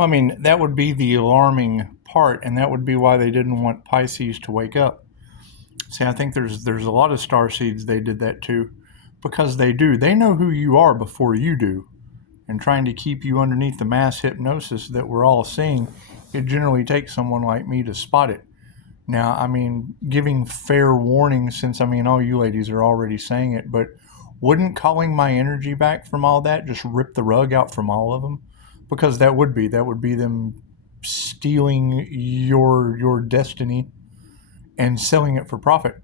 Well, I mean, that would be the alarming part, and that would be why they didn't want Pisces to wake up. See, I think there's a lot of star seeds they did that too, because they do. They know who you are before you do, and trying to keep you underneath the mass hypnosis that we're all seeing, it generally takes someone like me to spot it. Now, I mean, giving fair warning, since I mean, all you ladies are already saying it, but wouldn't calling my energy back from all that just rip the rug out from all of them? Because that would be them stealing your destiny and selling it for profit.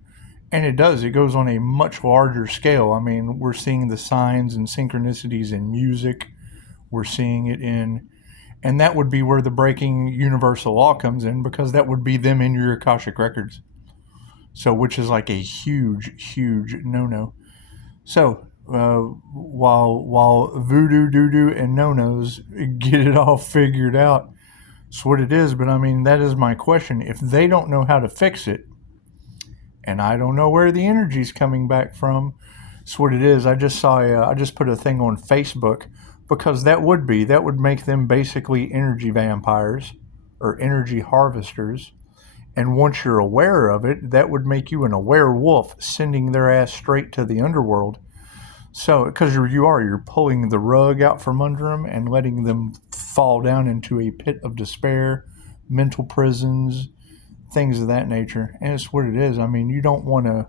And it does. It goes on a much larger scale. I mean, we're seeing the signs and synchronicities in music. We're seeing it in, and that would be where the breaking universal law comes in, because that would be them in your Akashic records. So, which is like a huge, huge no-no. So, while voodoo, doo-doo, and no-nos get it all figured out, it's what it is. But I mean, that is my question. If they don't know how to fix it, and I don't know where the energy's coming back from, it's what it is. I just saw I just put a thing on Facebook, because that would make them basically energy vampires or energy harvesters. And once you're aware of it, that would make you an aware wolf, sending their ass straight to the underworld. So, because you're pulling the rug out from under them and letting them fall down into a pit of despair, mental prisons, things of that nature. And it's what it is. I mean, you don't want to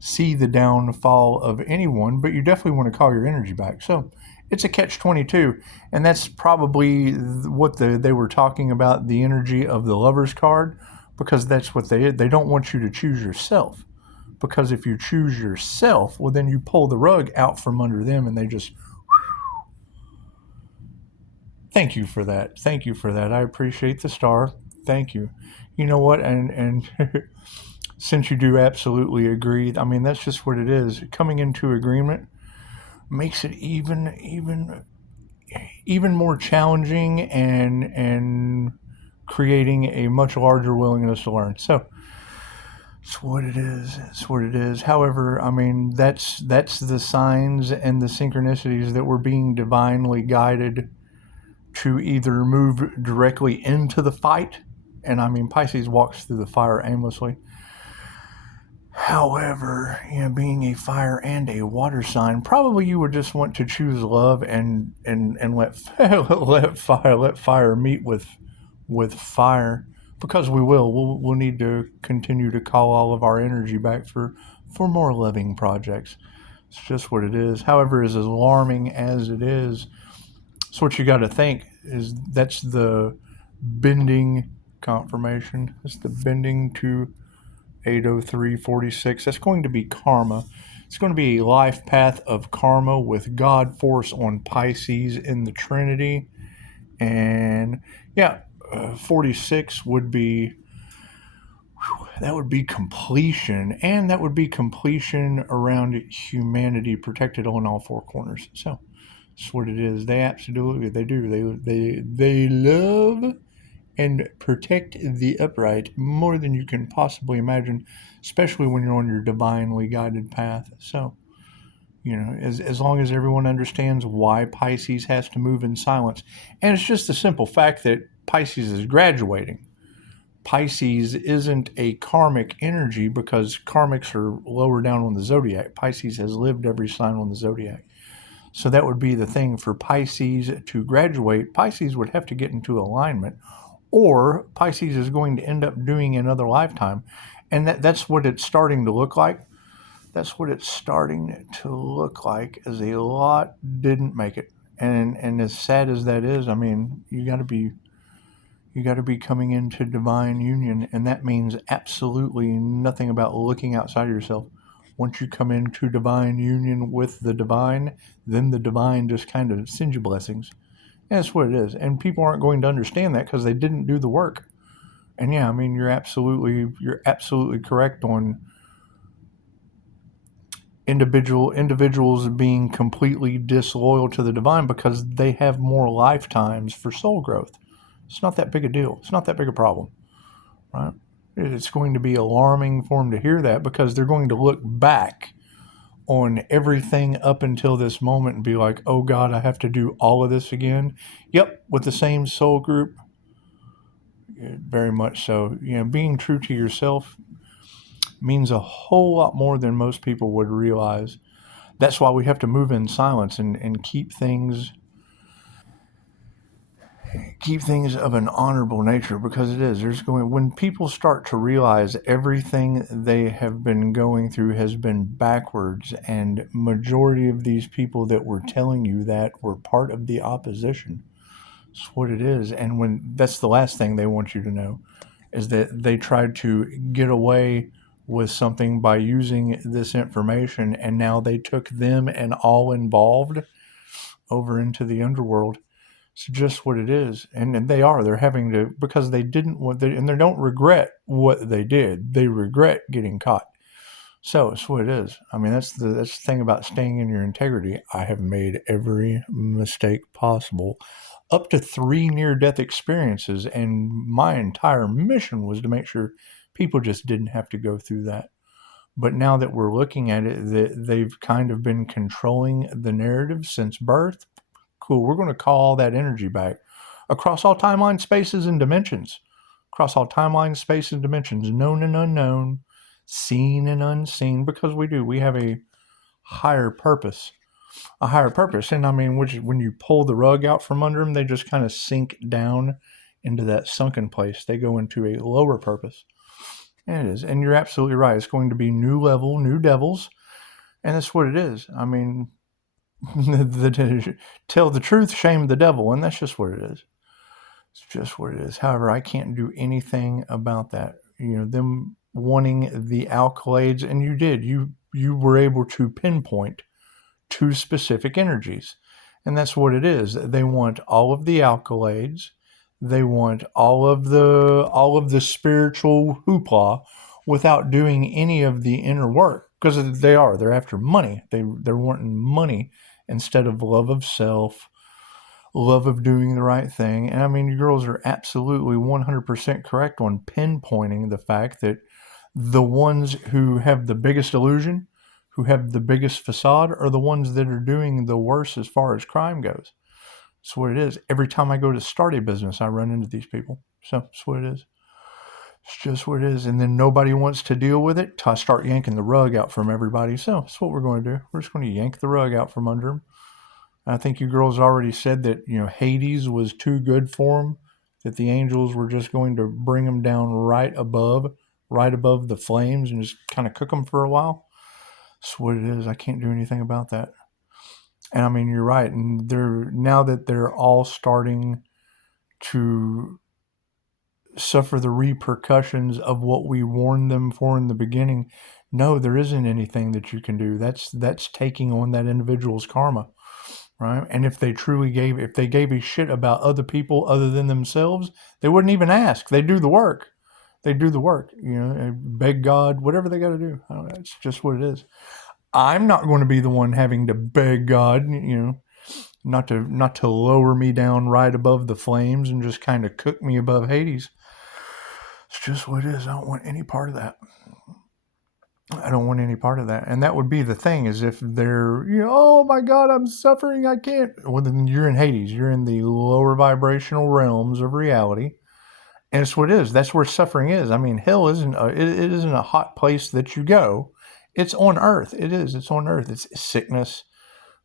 see the downfall of anyone, but you definitely want to call your energy back. So it's a catch-22, and that's probably what they were talking about, the energy of the Lover's card, because that's what they don't want you to choose yourself. Because if you choose yourself, well, then you pull the rug out from under them, and they just... Thank you for that. Thank you for that. I appreciate the star. Thank you. You know what? And since you do absolutely agree, I mean, that's just what it is. Coming into agreement makes it even more challenging, and creating a much larger willingness to learn. So it's what it is. It's what it is. However, I mean, that's the signs and the synchronicities that we're being divinely guided to either move directly into the fight. And I mean, Pisces walks through the fire aimlessly. However, being a fire and a water sign, probably you would just want to choose love and let let fire meet with fire, because we'll need to continue to call all of our energy back for more loving projects. It's just what it is. However, as alarming as it is, it's what you got to think is that's the bending confirmation. It's the bending to 80346. That's going to be karma. It's going to be a life path of karma with God force on Pisces in the Trinity. And 46 would be, that would be completion, and that would be completion around humanity, protected on all four corners. So that's what it is. They absolutely, they do. They love and protect the upright more than you can possibly imagine, especially when you're on your divinely guided path. So, as long as everyone understands why Pisces has to move in silence, and it's just the simple fact that Pisces is graduating. Pisces isn't a karmic energy, because karmics are lower down on the zodiac. Pisces has lived every sign on the zodiac. So that would be the thing for Pisces to graduate. Pisces would have to get into alignment, or Pisces is going to end up doing another lifetime. And that's what it's starting to look like. That's what it's starting to look like, as a lot didn't make it. And as sad as that is, I mean, you got to be coming into divine union, and that means absolutely nothing about looking outside of yourself. Once you come into divine union with the divine, then the divine just kind of sends you blessings. And that's what it is. And people aren't going to understand that because they didn't do the work. And I mean, you're absolutely correct on individuals being completely disloyal to the divine because they have more lifetimes for soul growth. It's not that big a deal. It's not that big a problem, right? It's going to be alarming for them to hear that, because they're going to look back on everything up until this moment and be like, oh God, I have to do all of this again. Yep, with the same soul group. Very much so. Being true to yourself means a whole lot more than most people would realize. That's why we have to move in silence and keep things of an honorable nature, because it is. When people start to realize everything they have been going through has been backwards, and majority of these people that were telling you that were part of the opposition. That's what it is. And when that's the last thing they want you to know, is that they tried to get away with something by using this information, and now they took them and all involved over into the underworld. It's just what it is. And they're having to, because they didn't want, and they don't regret what they did. They regret getting caught. So it's what it is. I mean, that's the thing about staying in your integrity. I have made every mistake possible, up to 3 near-death experiences, and my entire mission was to make sure people just didn't have to go through that. But now that we're looking at it, that they've kind of been controlling the narrative since birth. Cool. We're going to call all that energy back across all timeline, spaces, and dimensions. Across all timelines, space, and dimensions, known and unknown, seen and unseen, because we have a higher purpose. A higher purpose. And I mean, which when you pull the rug out from under them, they just kind of sink down into that sunken place. They go into a lower purpose. And it is. And you're absolutely right. It's going to be new level, new devils. And that's what it is. I mean, tell the truth, shame the devil. And that's just what it is. It's just what it is. However, I can't do anything about that. Them wanting the accolades, and you did. You were able to pinpoint 2 specific energies. And that's what it is. They want all of the accolades. They want all of the spiritual hoopla without doing any of the inner work, because they're after money. They're wanting money instead of love of self, love of doing the right thing. And I mean, you girls are absolutely 100% correct on pinpointing the fact that the ones who have the biggest illusion, who have the biggest facade, are the ones that are doing the worst as far as crime goes. That's what it is. Every time I go to start a business, I run into these people. So that's what it is. It's just what it is. And then nobody wants to deal with it till I start yanking the rug out from everybody. So that's what we're going to do. We're just going to yank the rug out from under them. I think you girls already said that, Hades was too good for them, that the angels were just going to bring them down right above the flames and just kind of cook them for a while. That's what it is. I can't do anything about that. And I mean, you're right. And now that they're all starting to suffer the repercussions of what we warned them for in the beginning, no, there isn't anything that you can do. That's taking on that individual's karma, right? And if they gave a shit about other people other than themselves, they wouldn't even ask. They do the work. Beg God, whatever they got to do. I don't know, it's just what it is. I'm not going to be the one having to beg God, not to lower me down right above the flames and just kind of cook me above Hades. It's just what it is. I don't want any part of that. And that would be the thing, is if they're, oh my God, I'm suffering, I can't. Well, then you're in Hades. You're in the lower vibrational realms of reality. And it's what it is. That's where suffering is. I mean, hell isn't it isn't a hot place that you go. It's on earth. It is. It's on earth. It's sickness,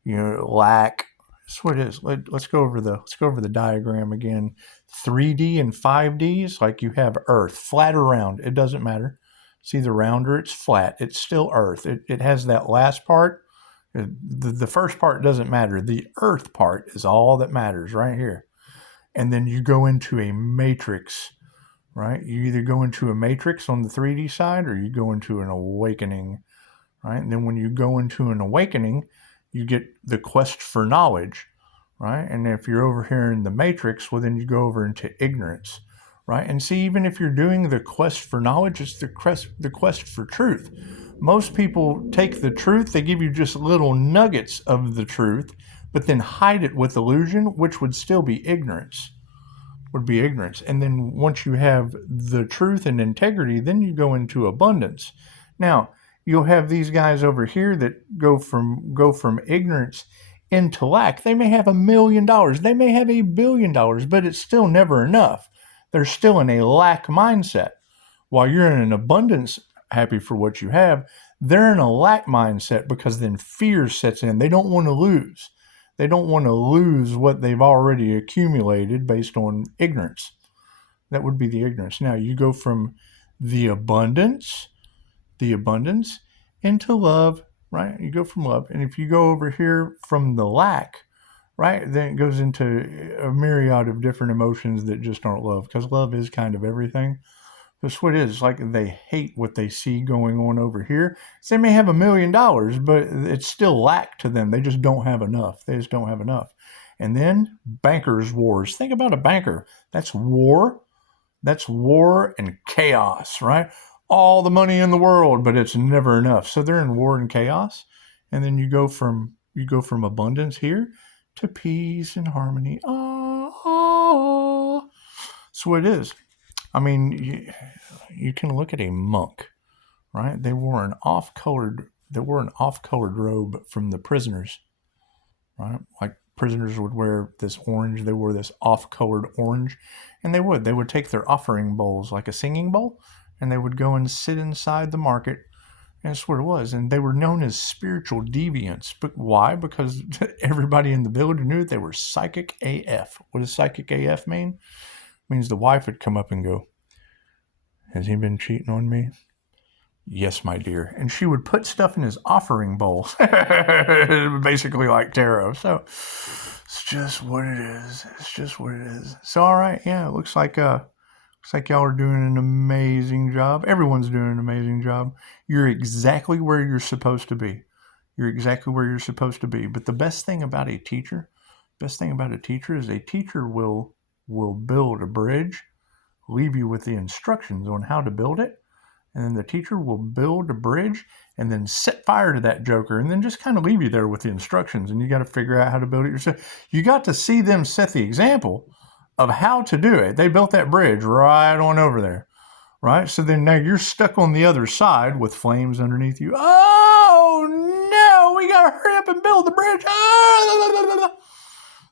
lack. That's what it is. Let's go over the diagram again. 3D and 5D is like you have earth, flat or round. It doesn't matter. It's either round or it's flat. It's still earth. It has that last part. The first part doesn't matter. The earth part is all that matters right here. And then you go into a matrix, right? You either go into a matrix on the 3D side, or you go into an awakening, right? And then when you go into an awakening, you get the quest for knowledge, right? And if you're over here in the matrix, well, then you go over into ignorance, right? And see, even if you're doing the quest for knowledge, it's the quest for truth. Most people take the truth, they give you just little nuggets of the truth, but then hide it with illusion, which would still be ignorance. And then once you have the truth and integrity, then you go into abundance. Now, You'll have these guys over here that go from ignorance into lack. They may have $1 million, they may have $1 billion, but it's still never enough. They're still in a lack mindset. While you're in an abundance, happy for what you have, they're in a lack mindset because then fear sets in. They don't want to lose. They don't want to lose what they've already accumulated based on ignorance. That would be the ignorance. Now you go from the abundance into love, right? You go from love. And if you go over here from the lack, right, then it goes into a myriad of different emotions that just aren't love, because love is kind of everything. That's what it is. Like, they hate what they see going on over here. So they may have $1 million, but it's still lack to them. They just don't have enough. They just don't have enough. And then bankers' wars. Think about a banker. That's war. That's war and chaos, right? All the money in the world, but it's never enough. So they're in war and chaos. And then you go from abundance here to peace and harmony. That's what it is. I mean, you can look at a monk, right? They wore an off-colored robe from the prisoners, right? Like prisoners would wear this orange. They wore this off-colored orange, and they would take their offering bowls, like a singing bowl, and they would go and sit inside the market. And that's what it was. And they were known as spiritual deviants. But why? Because everybody in the village knew they were psychic AF. What does psychic AF mean? It means the wife would come up and go, "Has he been cheating on me?" "Yes, my dear." And she would put stuff in his offering bowl. Basically like tarot. So it's just what it is. It's just what it is. So, all right. Yeah, it looks like y'all are doing an amazing job. Everyone's doing an amazing job. You're exactly where you're supposed to be. You're exactly where you're supposed to be. But the best thing about a teacher is a teacher will build a bridge, leave you with the instructions on how to build it, and then the teacher will build a bridge and then set fire to that joker and then just kind of leave you there with the instructions, and you got to figure out how to build it yourself. You got to see them set the example of how to do it. They built that bridge right on over there, right? So then now you're stuck on the other side with flames underneath you. Oh no, we got to hurry up and build the bridge.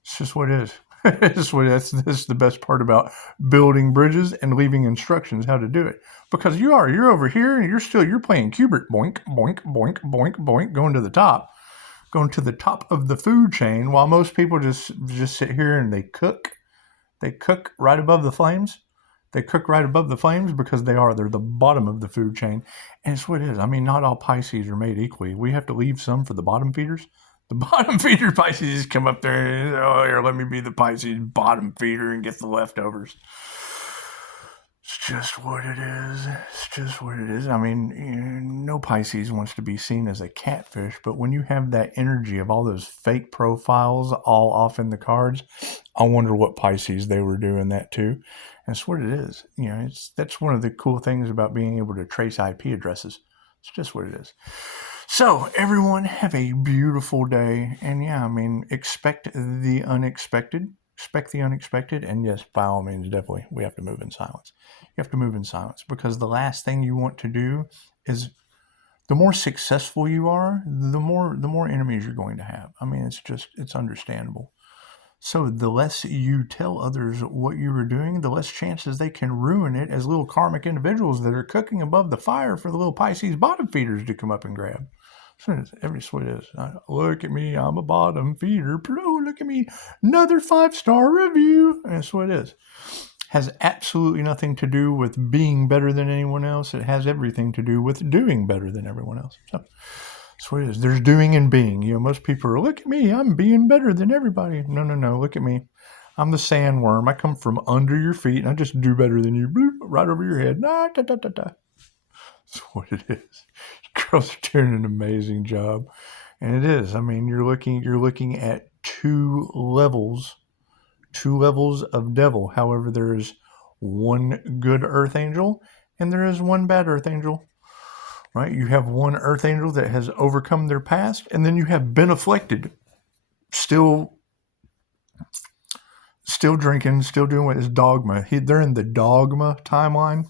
It's just what it is. This is the best part about building bridges and leaving instructions how to do it. Because you're over here and you're playing Cubert, boink, boink, boink, boink, boink, going to the top of the food chain, while most people just sit here and they cook right above the flames. They cook right above the flames because they're the bottom of the food chain. And it's what it is. I mean, not all Pisces are made equally. We have to leave some for the bottom feeders. The bottom feeder Pisces come up there and, "Oh, here, let me be the Pisces bottom feeder and get the leftovers." It's just what it is. It's just what it is. I mean, no Pisces wants to be seen as a catfish, but when you have that energy of all those fake profiles all off in the cards, I wonder what Pisces they were doing that to. That's what it is. That's one of the cool things about being able to trace IP addresses. It's just what it is. So, everyone, have a beautiful day. And yeah, I mean, expect the unexpected. And yes, by all means, definitely, we have to move in silence. You have to move in silence, because the last thing you want to do is, the more successful you are, the more enemies you're going to have. I mean, it's understandable. So the less you tell others what you were doing, the less chances they can ruin it as little karmic individuals that are cooking above the fire for the little Pisces bottom feeders to come up and grab. So every sweat is, "Look at me, I'm a bottom feeder. Oh, look at me, another 5-star review." And that's what it is. Has absolutely nothing to do with being better than anyone else. It has everything to do with doing better than everyone else. So that's what it is. There's doing and being. Most people are, "Look at me, I'm being better than everybody." No. Look at me. I'm the sandworm. I come from under your feet and I just do better than you. Bloop, right over your head. That's what it is. Girls are doing an amazing job. And it is. I mean, you're looking at two levels of devil. However, there is one good earth angel and there is one bad earth angel. Right? You have one earth angel that has overcome their past, and then you have been afflicted, still drinking, still doing what is dogma. They're in the dogma timeline.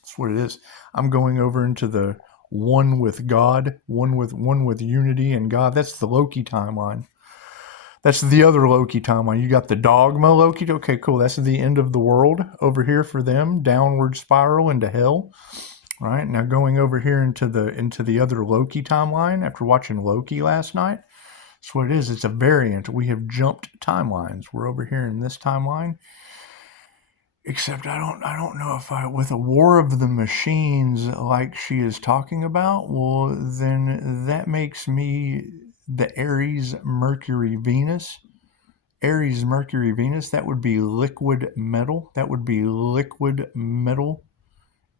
That's what it is. I'm going over into the one with God, one with unity and God. That's the Loki timeline. That's the other Loki timeline. You got the dogma Loki. Okay, cool. That's the end of the world over here for them. Downward spiral into hell. Right now, going over here into the other Loki timeline after watching Loki last night. That's what it is. It's a variant. We have jumped timelines. We're over here in this timeline. Except I don't know if with a war of the machines like she is talking about, well then that makes me the Aries Mercury Venus. Aries Mercury Venus, that would be liquid metal. That would be liquid metal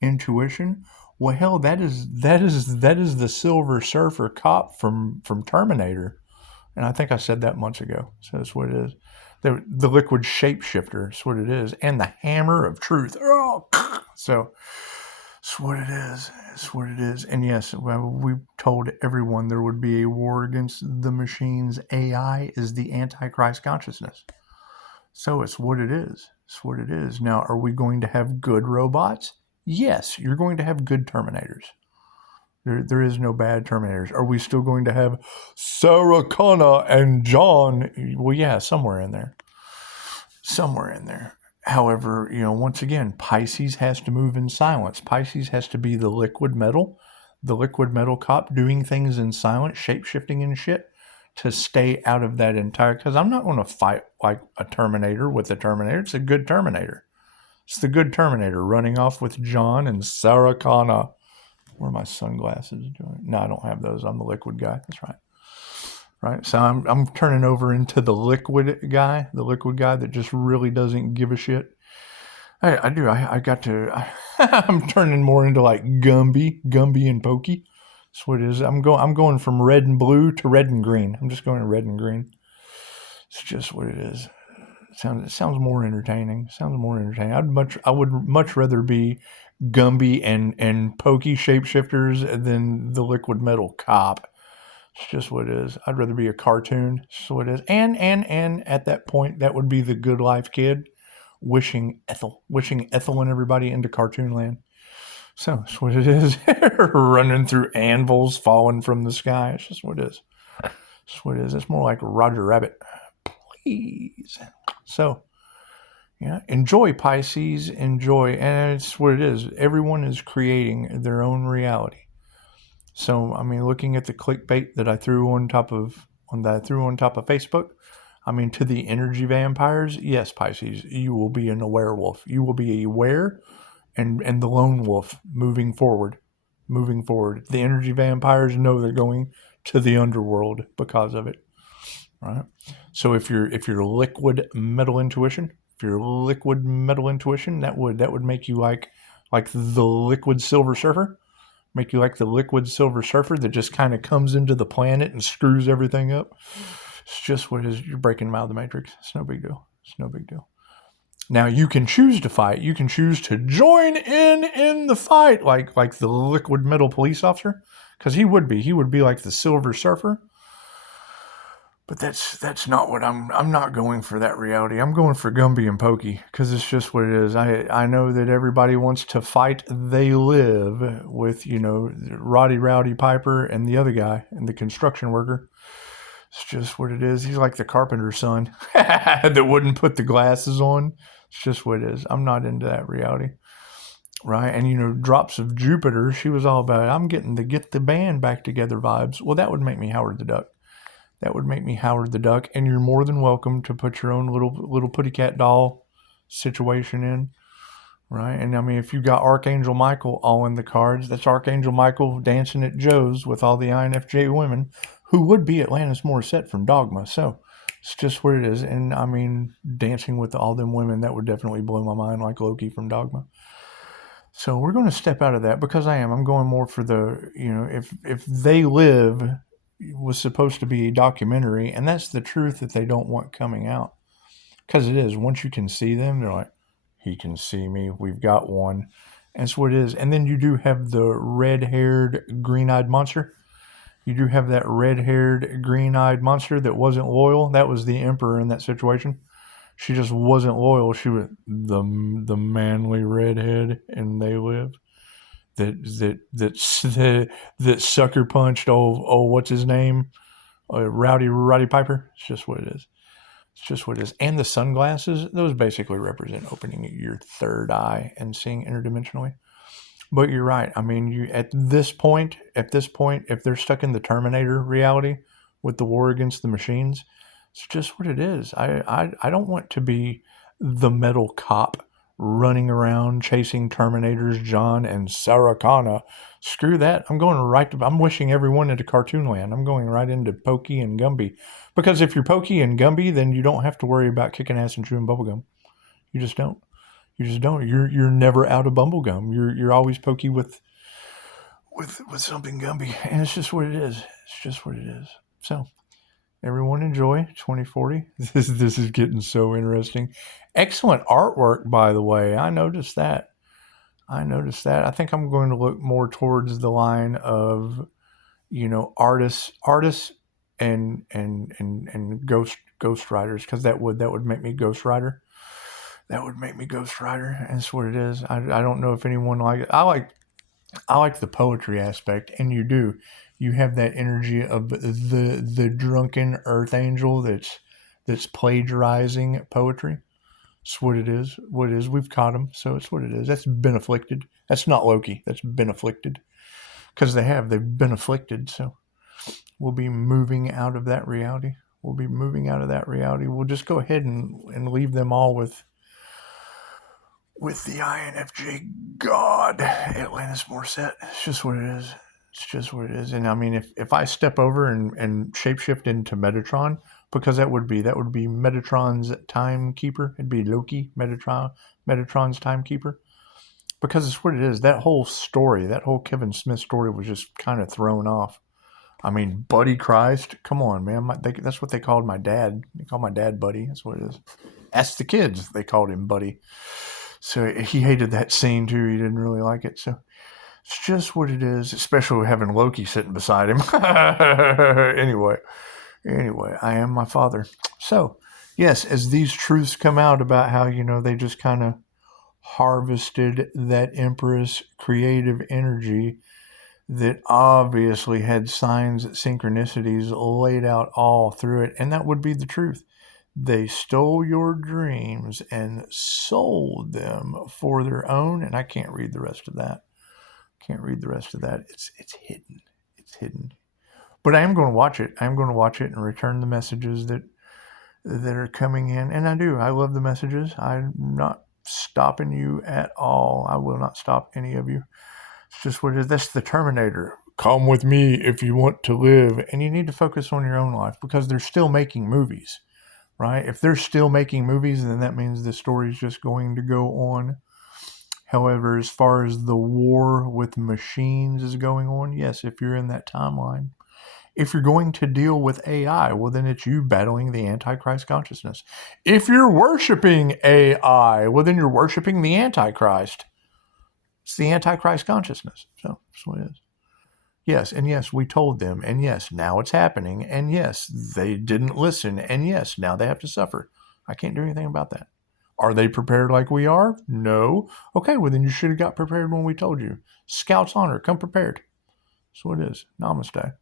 intuition. Well hell, that is the Silver Surfer cop from Terminator. And I think I said that months ago. So that's what it is. The liquid shapeshifter is what it is. And the hammer of truth. Oh, so it's what it is. It's what it is. And yes, we told everyone there would be a war against the machines. AI is the Antichrist consciousness. So it's what it is. It's what it is. Now, are we going to have good robots? Yes, you're going to have good Terminators. There is no bad Terminators. Are we still going to have Sarah Connor and John? Well, yeah, somewhere in there. Somewhere in there. However, once again, Pisces has to move in silence. Pisces has to be the liquid metal cop doing things in silence, shape-shifting and shit to stay out of that entire... Because I'm not going to fight like a Terminator with a Terminator. It's a good Terminator. It's the good Terminator running off with John and Sarah Connor. Where are my sunglasses doing? No, I don't have those. I'm the liquid guy. That's right. Right. So I'm turning over into the liquid guy that just really doesn't give a shit. I do. I got to. I'm turning more into like Gumby and Pokey. That's what it is. I'm going from red and blue to red and green. I'm just going red and green. It's just what it is. It sounds more entertaining. I would much rather be Gumby and Pokey shapeshifters than the liquid metal cop. It's just what it is. I'd rather be a cartoon. It's what it is. And at that point, that would be the good life kid wishing Ethel and everybody into cartoon land. So that's what it is. Running through anvils falling from the sky. It's just what it is. It's what it is. It's more like Roger Rabbit. Please. So, yeah, enjoy Pisces, enjoy, and it's what it is. Everyone is creating their own reality. So, I mean, looking at the clickbait that I threw on top of Facebook, I mean, to the energy vampires, yes, Pisces, you will be a werewolf. You will be a were and the lone wolf moving forward. The energy vampires know they're going to the underworld because of it. Right. So if you're liquid metal intuition, that would make you like the liquid Silver Surfer, make you like the liquid Silver Surfer that just kind of comes into the planet and screws everything up. It's just what it is. You're breaking them out of the Matrix. It's no big deal. Now you can choose to fight. You can choose to join in the fight, like the liquid metal police officer, because he would be like the Silver Surfer. But that's not what I'm not going for that reality. I'm going for Gumby and Pokey because it's just what it is. I know that everybody wants to fight They Live with, Roddy Rowdy Piper and the other guy and the construction worker. It's just what it is. He's like the carpenter's son that wouldn't put the glasses on. It's just what it is. I'm not into that reality. Right. And, Drops of Jupiter, she was all about, I'm getting the get the band back together vibes. Well, that would make me Howard the Duck. And you're more than welcome to put your own little putty cat doll situation in, right? And I mean, if you got Archangel Michael all in the cards, that's Archangel Michael dancing at Joe's with all the INFJ women who would be Atlantis Morissette from Dogma. So it's just what it is. And I mean, dancing with all them women, that would definitely blow my mind like Loki from Dogma. So we're going to step out of that because I'm going more for the, if They Live was supposed to be a documentary, and that's the truth that they don't want coming out, because it is. Once you can see them, they're like, he can see me, we've got one, and that's what it is. And then you do have the red-haired green-eyed monster. You do have that red-haired green-eyed monster that wasn't loyal. That was the Emperor in that situation. She just wasn't loyal. She was the manly redhead, and They Live. that sucker punched what's his name, Rowdy Piper. It's just what it is. It's just what it is. And the sunglasses, those basically represent opening your third eye and seeing interdimensionally. But you're right. I mean, you at this point, if they're stuck in the Terminator reality with the war against the machines, it's just what it is. I don't want to be the metal cop running around chasing Terminators, John and Sarah Connor. Screw that. I'm wishing everyone into cartoon land. I'm going right into Pokey and Gumby. Because if you're Pokey and Gumby, then you don't have to worry about kicking ass and chewing bubblegum. You just don't. You just don't. You're never out of bubblegum. You're always Pokey with something Gumby. And it's just what it is. It's just what it is. So everyone enjoy 2040. This is getting so interesting. Excellent artwork, by the way. I noticed that. I think I'm going to look more towards the line of, artists and ghost writers, because that would make me Ghost Rider. That would make me Ghost Rider. And that's what it is. I don't know if anyone like it. I like the poetry aspect, and you do. You have that energy of the drunken earth angel that's plagiarizing poetry. It's what it is. What it is. We've caught him, so it's what it is. That's been afflicted. That's not Loki. That's been afflicted. Because they've been afflicted. So we'll be moving out of that reality. We'll just go ahead and leave them all with the INFJ God, Atlantis Morissette. It's just what it is. And I mean, if I step over and shapeshift into Metatron, because that would be Metatron's timekeeper. It'd be Loki, Metatron's timekeeper. Because it's what it is. That whole story, that whole Kevin Smith story was just kind of thrown off. I mean, Buddy Christ, come on, man. That's what they called my dad. They called my dad Buddy. That's what it is. Ask the kids. They called him Buddy. So he hated that scene too. He didn't really like it. So it's just what it is, especially having Loki sitting beside him. Anyway, I am my father. So, yes, as these truths come out about how, they just kind of harvested that Empress creative energy that obviously had signs, synchronicities laid out all through it. And that would be the truth. They stole your dreams and sold them for their own. And I can't read the rest of that. It's hidden. But I am going to watch it. And return the messages that are coming in. And I do. I love the messages. I'm not stopping you at all. I will not stop any of you. It's just what it is. That's the Terminator. Come with me if you want to live. And you need to focus on your own life, because they're still making movies, right? If they're still making movies, then that means the story's just going to go on. However, as far as the war with machines is going on, yes, if you're in that timeline, if you're going to deal with AI, well, then it's you battling the Antichrist consciousness. If you're worshiping AI, well, then you're worshiping the Antichrist. It's the Antichrist consciousness. So that's what it is. Yes, and yes, we told them. And yes, now it's happening. And yes, they didn't listen. And yes, now they have to suffer. I can't do anything about that. Are they prepared like we are? No. Okay, well, then you should have got prepared when we told you. Scouts honor, come prepared. That's what it is. Namaste.